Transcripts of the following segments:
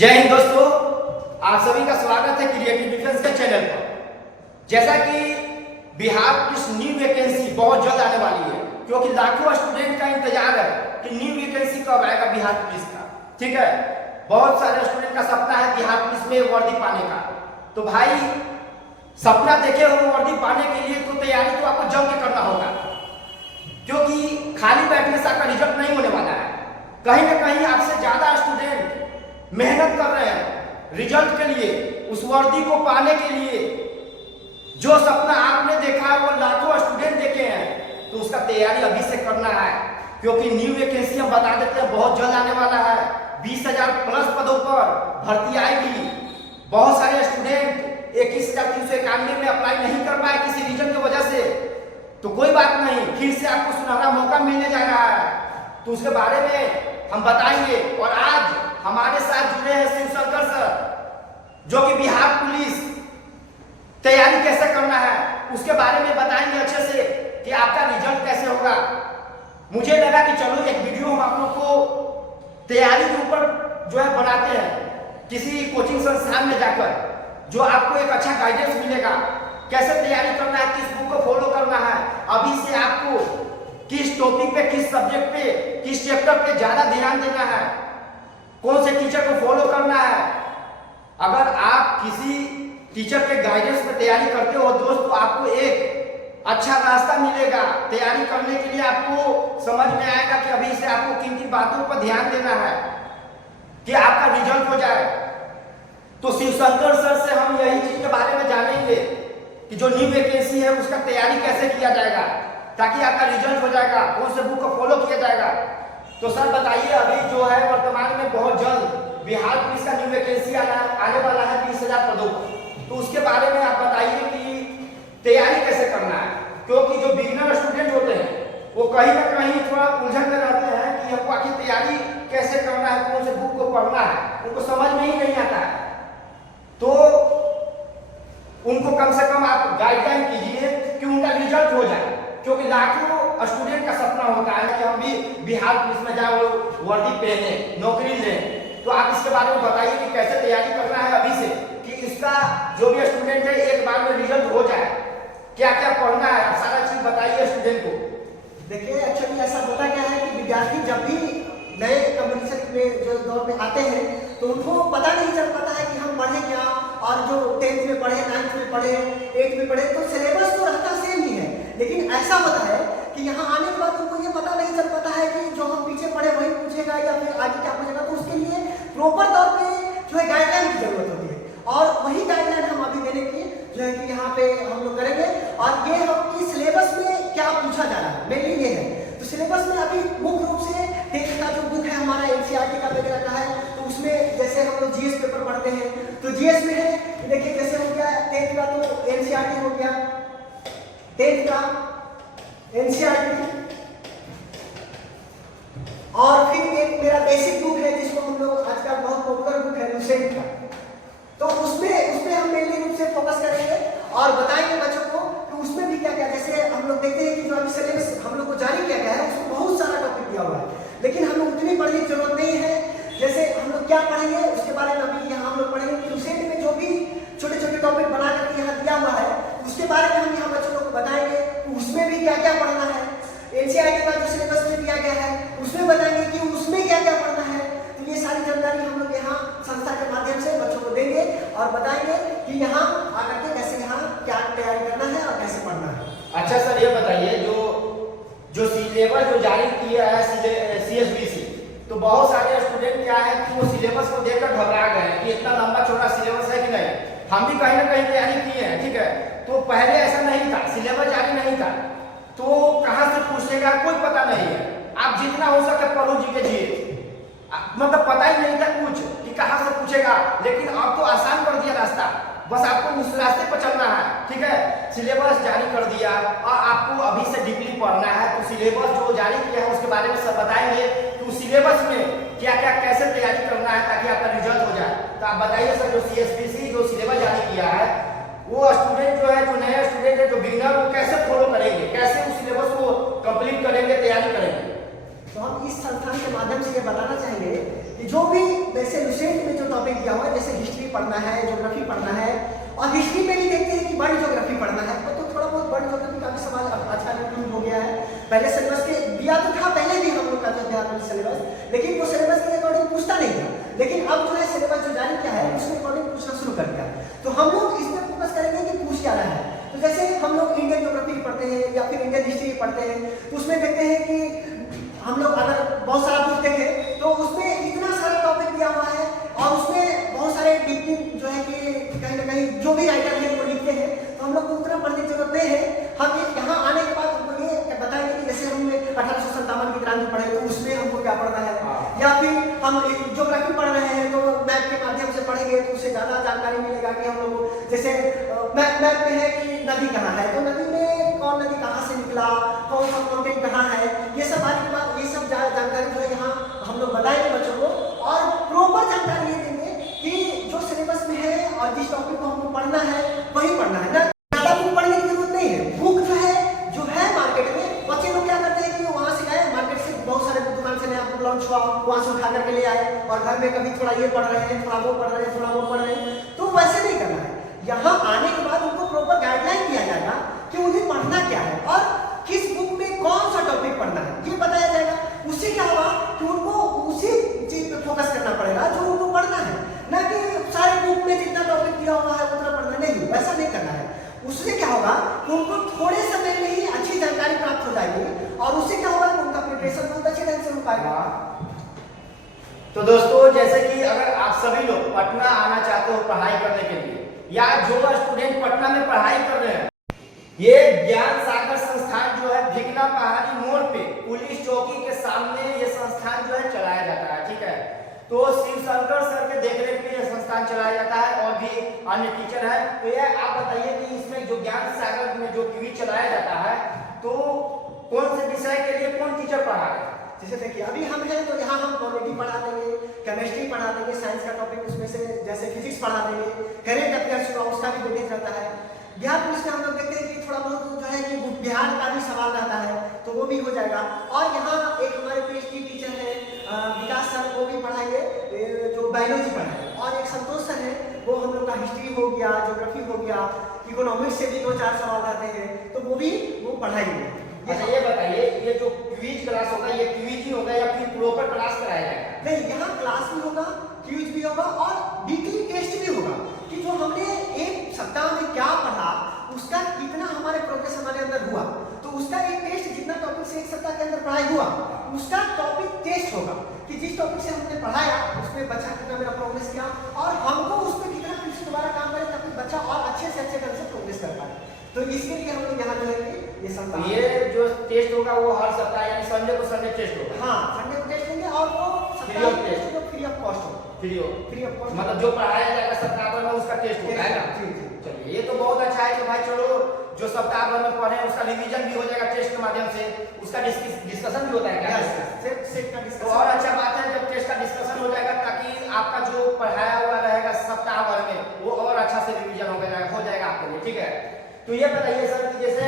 जय हिंद दोस्तों, आप सभी का स्वागत है क्रिएटिव डिफेंस के चैनल पर। जैसा कि बिहार पुलिस न्यू वैकेंसी बहुत जल्द आने वाली है, क्योंकि लाखों स्टूडेंट का इंतजार है कि न्यू वैकेंसी कब आएगा बिहार पुलिस का। ठीक है, बहुत सारे स्टूडेंट का सपना है बिहार पुलिस में वर्दी पाने का। तो भाई सपना देखे हो वर्दी पाने के लिए तो तैयारी तो आपको जम के करना होगा, क्योंकि खाली बैठने से आपका रिजल्ट नहीं होने वाला है। कहीं ना कहीं आपसे ज्यादा स्टूडेंट मेहनत कर रहे हैं रिजल्ट के लिए, उस वर्दी को पाने के लिए। जो सपना आपने देखा है वो लाखों स्टूडेंट देखे हैं, तो उसका तैयारी अभी से करना है, क्योंकि न्यू वैकेंसी हम बता देते हैं बहुत जल्द आने वाला है। 20,000 प्लस पदों पर भर्ती आएगी। बहुत सारे स्टूडेंट 21,391 में अप्लाई नहीं कर पाए किसी रीजन की वजह से, तो कोई बात नहीं, फिर से आपको सुनहरा मौका मिलने जा रहा है, तो उसके बारे में हम बताएंगे। और आज हमारे साथ जुड़े हैं शिवशंकर सर, जो कि बिहार पुलिस तैयारी कैसे करना है उसके बारे में बताएंगे अच्छे से कि आपका रिजल्ट कैसे होगा। मुझे लगा कि चलो एक वीडियो हम आप लोग को तैयारी के ऊपर जो है बनाते हैं, किसी कोचिंग संस्थान में जाकर, जो आपको एक अच्छा गाइडेंस मिलेगा कैसे तैयारी करना है, किस बुक को फॉलो करना है, अभी से आपको किस टॉपिक पे, किस सब्जेक्ट पे, किस चैप्टर पे ज्यादा ध्यान देना है, कौन से टीचर को फॉलो करना है। अगर आप किसी टीचर के गाइडेंस में तैयारी करते हो दोस्त, तो आपको एक अच्छा रास्ता मिलेगा तैयारी करने के लिए। आपको समझ में आएगा कि अभी से आपको किन किन बातों पर ध्यान देना है कि आपका रिजल्ट हो जाए। तो शिवशंकर सर से हम यही चीज के बारे में जानेंगे कि जो न्यू वैकेंसी है उसका तैयारी कैसे किया जाएगा ताकि आपका रिजल्ट हो जाएगा, कौन से बुक को फॉलो किया जाएगा। तो सर बताइए, अभी जो है वर्तमान में बहुत जल्द बिहार पुलिस का न्यू वैकेंसी आने वाला है 20,000 पदों पर, तो उसके बारे में आप बताइए कि तैयारी कैसे करना है, क्योंकि जो बिगिनर स्टूडेंट होते हैं वो कहीं ना कहीं थोड़ा उलझन में रहते हैं कि हमको आखिर तैयारी कैसे करना है, कौन से बुक को पढ़ना है, उनको समझ में ही नहीं आता है। तो उनको कम से कम आप गाइडलाइन कीजिए कि उनका रिजल्ट हो जाए, क्योंकि लाखों स्टूडेंट का सपना होता है कि हम भी बिहार पुलिस में जाए, वर्दी पहने, नौकरी लें। तो आप इसके बारे में बताइए कि कैसे तैयारी करना है अभी से, कि इसका जो भी स्टूडेंट है एक बार में रिजल्ट हो जाए, क्या क्या पढ़ना है, सारा चीज बताइए स्टूडेंट को। देखिए, एक्चुअली ऐसा होता क्या है कि विद्यार्थी जब भी नए कंपटीशन में जो दौर में आते हैं तो उनको पता नहीं चल पाता है कि हम पढ़े क्या, और जो 10th में पढ़े, 9th में पढ़े, 8th में पढ़े, तो सिलेबस तो रहता सेम ही है। लेकिन ऐसा होता है कि यहाँ आने के बाद उनको ये पता नहीं चल पाता है कि जो हम पीछे पढ़े वही पूछेगा या फिर आगे क्या पूछेगा। तो उसके लिए प्रॉपर तौर पे जो है गाइडलाइन की जरूरत होती है, और वही गाइडलाइन हम अभी देने की जो है कि यहाँ पे हम लोग करेंगे। और ये हम कि सिलेबस में क्या पूछा जा रहा है, मेनली ये है। तो सिलेबस में अभी मुख्य रूप से 10th का जो बुक है हमारा NCERT का वगैरह का है, तो उसमें जैसे हम लोग GS पेपर पढ़ते हैं, तो GS में है देखिए जैसे हो गया 10th का तो NCERT हो गया, 10th का NCERT, और फिर एक मेरा बेसिक बुक है जिसको हम लोग आजकल बहुत पॉपुलर बुक है लुसेंट का, तो उसमें हम मेनली रूप से फोकस करेंगे और बताएंगे बच्चों को कि उसमें भी क्या क्या। जैसे हम लोग देखते हैं कि जो अभी सिलेबस हम लोग को जारी किया गया है उसमें बहुत सारा टॉपिक दिया हुआ है, लेकिन हम लोग उतनी पढ़ने की जरूरत नहीं है। जैसे हम लोग क्या पढ़ेंगे उसके बारे में अभी यहाँ हम लोग पढ़ेंगे कि लुसेंट में जो भी छोटे छोटे टॉपिक बना करके यहाँ दिया हुआ है उसके बारे में हम यहाँ बच्चों को बताएंगे, उसमें भी क्या क्या पढ़ना है। NCERT का जो सिलेबस में दिया गया है उसमें बताएंगे कि उसमें क्या क्या पढ़ना है। तो ये सारी जानकारी हम लोग यहाँ संस्था के माध्यम से बच्चों को देंगे और बताएंगे कि यहाँ आकर के कैसे यहाँ क्या तैयारी करना है और कैसे पढ़ना है। अच्छा सर, ये बताइए जो सिलेबस जो जारी किया है CSBC, तो बहुत सारे स्टूडेंट क्या है कि वो सिलेबस को देखकर घबरा गए हैं कि इतना लंबा चौड़ा सिलेबस है कि नहीं। हम भी कहीं ना कहीं तैयारी किए हैं, ठीक है, तो पहले ऐसा नहीं था, सिलेबस जारी नहीं था, तो कहाँ से पूछेगा कोई पता नहीं है। आप जितना हो सके पढ़ो जी, मतलब पता ही नहीं था कुछ कि कहाँ से पूछेगा, लेकिन अब तो आसान कर दिया रास्ता, बस आपको उस रास्ते पर चलना है। ठीक है, सिलेबस जारी कर दिया और आपको अभी से डीपली पढ़ना है। तो सिलेबस जो जारी किया है उसके बारे में सब बताएंगे कि उस सिलेबस में क्या क्या कैसे तैयारी करना है ताकि आपका रिजल्ट हो जाए। तो आप बताइए सर, जो CSBC जो सिलेबस जारी किया है वो स्टूडेंट जो है, जो नया स्टूडेंट है, जो बिगिनर, वो कैसे फॉलो करेंगे, कैसे उस सिलेबस को कंप्लीट करेंगे, तैयारी करेंगे। तो हम इस संस्थान के माध्यम से ये बताना चाहेंगे कि जो भी वैसे लुसेंट में जो टॉपिक टॉपिक दिया हुआ है, जैसे हिस्ट्री पढ़ना है, ज्योग्राफी पढ़ना है, और हिस्ट्री में भी देखते हैं कि वर्ल्ड ज्योग्राफी पढ़ना है, तो थोड़ा बहुत वर्ल्ड ज्योग्राफी का भी सवाल अच्छा इंक्लूड हो गया है। पहले सिलेबस के दिया तो था, पहले भी हम लोग का जो दिया सिलेबस, लेकिन वो सिलेबस के अकॉर्डिंग पूछता नहीं था, लेकिन अब जो है सिलेबस जो जारी किया है उसके अकॉर्डिंग पूछना शुरू कर दिया। तो हम लोग इसमें फोकस करेंगे कि पूछ क्या रहा है। तो जैसे हम लोग इंडियन ज्योग्राफी पढ़ते हैं या फिर इंडियन हिस्ट्री पढ़ते हैं, तो उसमें देखते हैं कि हम लोग अगर बहुत सारा बुक देखें तो उसमें इतना सारा टॉपिक दिया हुआ है, और उसमें बहुत सारे जो है कि कहीं ना कहीं जो भी राइटर है वो लिखते हैं, तो हम लोग को उतना पढ़ने की जरूरत नहीं है। हम यहाँ आने के बाद हमको ये बताएंगे कि जैसे हमने 1857 की क्रांति पढ़े तो उसमें हमको क्या पढ़ना है, या फिर हम ज्योग्राफी पढ़ रहे हैं तो मैप के माध्यम से पढ़ेंगे तो उससे ज़्यादा जानकारी मिलेगा कि हम लोग जैसे मैप में है कि नदी कहाँ है, तो नदी में कौन नदी कहाँ से निकला, कौन सा माउंटेन कहाँ है, ये सब आने के बाद ये सब जानकारी जो है यहाँ हम लोग बताएंगे बच्चों को, और प्रॉपर जानकारी ये देंगे कि जो सिलेबस में है और जिस टॉपिक को हमको पढ़ना है वही पढ़ना है ना, ज़्यादा बुक पढ़ने की जरूरत नहीं है। बुक जो है मार्केट में, बच्चे लोग क्या करते हैं कि वहाँ से गए मार्केट से, बहुत सारे दुकान से नया बुक लॉन्च हुआ, वहाँ से उठा करके ले आए, और घर में कभी थोड़ा ये पढ़ रहे हैं, थोड़ा वो पढ़ रहे हैं, थोड़ा वो पढ़ रहे हैं, तो वैसे नहीं करना है। यहाँ आने के बाद उनको प्रॉपर गाइडलाइन दिया जाएगा कि उन्हें पढ़ना क्या है और किस बुक में कौन सा टॉपिक पढ़ना है, ये बताया जाएगा। उससे क्या होगा कि उनको उसी चीज पे फोकस करना पड़ेगा जो उनको पढ़ना है, ना कि सारे बुक में जितना टॉपिक दिया हुआ है उतना पढ़ना नहीं, वैसा नहीं करना है। उससे क्या होगा कि उनको थोड़े समय में ही अच्छी जानकारी प्राप्त हो जाएगी, और उससे क्या होगा कि उनका प्रिपरेशन बहुत अच्छे ढंग से हो पाएगा। तो दोस्तों, जैसे कि अगर आप सभी लोग पटना आना चाहते हो पढ़ाई करने के लिए, या जो स्टूडेंट पटना में पढ़ाई कर रहे हैं, ये ज्ञान सागर संस्थान जो है भिकना पहाड़ी मोड़ पे पुलिस चौकी के सामने ये संस्थान जो है चलाया जाता है, ठीक है। तो शिवशंकर सर के देखरेख में ये संस्थान चलाया जाता है, और भी अन्य टीचर है। तो ये आप बताइए कि इसमें जो ज्ञान सागर में जो क्विज चलाया जाता है, तो कौन से विषय के लिए कौन टीचर पढ़ा रहे हैं? जैसे देखिए अभी हम हैं तो यहाँ हम पॉलिटी पढ़ा देंगे, केमिस्ट्री पढ़ा देंगे, साइंस का टॉपिक उसमें से जैसे फिजिक्स पढ़ा देंगे, करेंट अफेयर्स का उसका भी वेटेज रहता है। बिहार पुलिस में हम लोग देखते हैं कि थोड़ा बहुत जो है कि बिहार का भी सवाल रहता है, तो वो भी हो जाएगा। और यहाँ एक हमारे पीएचडी टीचर है विकास सर, वो भी पढ़ाएंगे जो बायोलॉजी पढ़ाएंगे, और एक संतोष सर है, वो हम लोग का हिस्ट्री हो गया, ज्योग्राफी हो गया, इकोनॉमिक्स से भी 2-4 सवाल रहते हैं, तो वो भी वो पढ़ाएंगे। अच्छा ये बताइए, ये जो क्विज क्लास होगा ये क्विज ही होगा या फिर प्रॉपर क्लास कराया जाएगा? नहीं, यहाँ क्लास भी होगा, क्विज भी होगा, और वीकली टेस्ट भी होगा कि जो हमने एक सप्ताह में क्या पढ़ा उसका कितना हमारे प्रोग्रेस हमारे अंदर हुआ, तो उसका एक टेस्ट, जितना टॉपिक से एक सप्ताह के अंदर पढ़ाई हुआ उसका टॉपिक टेस्ट होगा कि जिस टॉपिक से हमने पढ़ाया उसमें बच्चा कितना मेरा प्रोग्रेस किया, और हमको उस पर कितना फिर से दोबारा काम करें ताकि बच्चा और अच्छे से अच्छे ढंग से प्रोग्रेस कर पाए। तो इसके लिए हम लोग यहाँ जो है ये सप्ताह, ये जो टेस्ट होगा वो हर सप्ताह यानी संडे को संडे टेस्ट होगा? हाँ, संडे को टेस्ट होंगे, और वो free of test, free of cost होगा। फ्री ऑफ कॉस्ट, मतलब जो पढ़ाया जाएगा सप्ताह भर में उसका टेस्ट होगा, है ना? चलिए ये तो बहुत अच्छा है कि भाई चलो जो सप्ताह भर में पढ़े उसका रिवीजन भी हो जाएगा टेस्ट के माध्यम से, उसका डिस्कशन भी होता है क्या? सेट का डिस्कशन। तो और अच्छा बात है जब टेस्ट का डिस्कशन हो जाएगा, ताकि आपका जो पढ़ाया हुआ रहेगा सप्ताह भर में वो और अच्छा से रिवीजन हो जाएगा आपके लिए, ठीक है। तो ये बताइए सर कि जैसे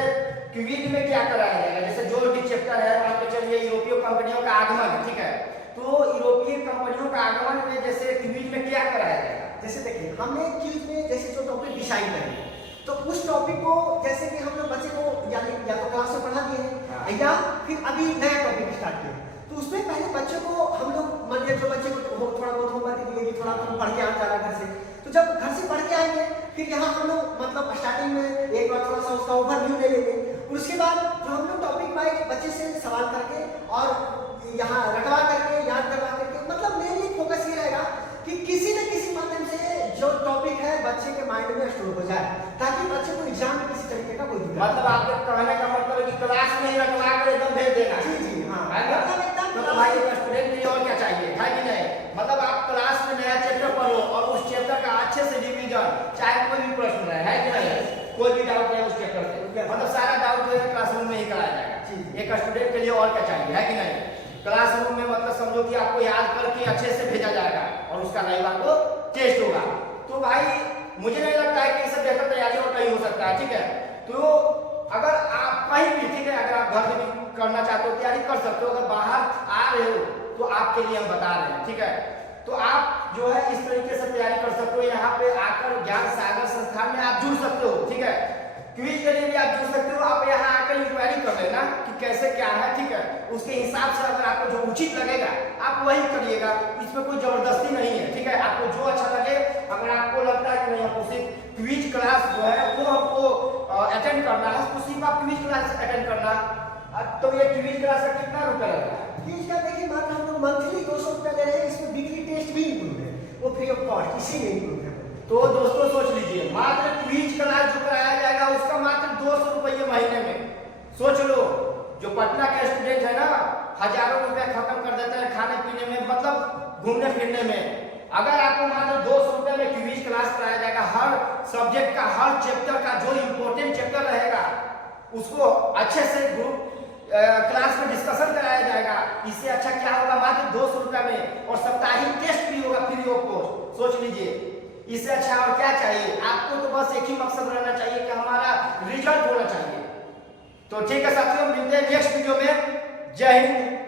क्विज में क्या कराया जाएगा, जैसे जो भी चैप्टर है, मान के चलिए यूरोपीय कंपनियों का आगमन है, ठीक है, तो यूरोपीय कंपनियों का आगमन में जैसे क्विज में क्या कराया जाएगा? जैसे देखिए हमने क्विज में जैसे जो टॉपिक डिसाइड करेंगे, तो उस टॉपिक को जैसे कि हम लोग बच्चे को या तो क्लास में पढ़ा दिए हैं या फिर अभी नया टॉपिक स्टार्ट किया, तो उसमें पहले बच्चे को हम लोग मान लिया जो बच्चे को थोड़ा बहुत होमवर्क दिए कि थोड़ा तुम पढ़ के आ जाना घर से, तो जब घर से पढ़ के आएंगे फिर यहाँ हम लोग मतलब स्टार्टिंग में एक बार थोड़ा सा उसका ओवरव्यू ले लेंगे, उसके बाद जो हम लोग टॉपिक वाइज बच्चे से सवाल करके और यहाँ रटवा करके याद करवा करके, मतलब मेनली फोकस ये रहेगा कि किसी न किसी माध्यम से जो टॉपिक है बच्चे के माइंड में स्टोर हो जाए, ताकि बच्चे को एग्जाम में किसी तरीके का कोई मतलब आपके कहने का मतलब है कि क्लास में ही रटवा कर एकदम भेज देना? जी जी हाँ, मतलब एकदम तो भाई स्टूडेंट के लिए और क्या चाहिए, है कि नहीं? मतलब आप क्लास में नया चैप्टर पढ़ो और उस चैप्टर का अच्छे से रिवीजन, चाहे कोई भी प्रश्न रहे, है कि नहीं, कोई भी डाउट है उस चैप्टर से, मतलब सारा डाउट जो है क्लासरूम में ही कराया जाएगा। एक स्टूडेंट के लिए और क्या चाहिए, है कि नहीं? क्लासरूम में मतलब समझो कि आपको याद करके अच्छे से भेजा जाएगा और उसका रविवार को टेस्ट होगा। तो भाई मुझे नहीं लगता है कि इससे बेहतर तैयारी और कहीं हो सकता है, ठीक है। तो अगर आप कहीं भी, ठीक है, अगर आप घर में भी करना चाहते हो तैयारी कर सकते हो, अगर बाहर आ रहे हो तो आपके लिए हम बता रहे हैं, ठीक है। तो आप जो है इस तरीके से क्विज के लिए भी आप जुड़ सकते हो। आप यहाँ आकर इंक्वायरी कर लेना कि कैसे क्या है, ठीक है। उसके हिसाब से अगर आपको जो उचित लगेगा आप वही करिएगा, इसमें कोई जबरदस्ती नहीं है, ठीक है। आपको जो अच्छा लगे, अगर आपको लगता है कि नहीं हमको सिर्फ क्विज क्लास जो है वो हमको अटेंड करना है, तो सिर्फ आप क्विज क्लास अटेंड करना। तो ये क्विज क्लास का कितना रुपया लगता है? क्विज का देखिए मात्र हम लोग मंथली 200 रुपया ले रहे हैं, इसमें वीकली टेस्ट भी इंक्लूड है, वो फ्री ऑफ कॉस्ट, इसी में इंक्लूड है। तो दोस्तों सोच लीजिए, मात्र क्विज क्लास जो कराया जाएगा उसका मात्र 200 रुपये महीने में। सोच लो, जो पटना के स्टूडेंट है ना, हजारों रुपया खत्म कर देते हैं खाने पीने में, मतलब घूमने फिरने में। अगर आपको मात्र 200 रुपये में क्विज क्लास कराया जाएगा, हर सब्जेक्ट का, हर चैप्टर का जो इंपॉर्टेंट चैप्टर रहेगा उसको अच्छे से ग्रुप क्लास में डिस्कशन कराया जाएगा। इससे अच्छा क्या होगा, मात्र 200 रुपये में, और साप्ताहिक टेस्ट भी होगा फ्री ऑफ कॉस्ट। सोच लीजिए, इससे अच्छा और क्या चाहिए आपको? तो बस एक ही मकसद रहना चाहिए कि हमारा रिजल्ट होना चाहिए। तो ठीक है साथियों, मिलते हैं नेक्स्ट वीडियो में। जय हिंद।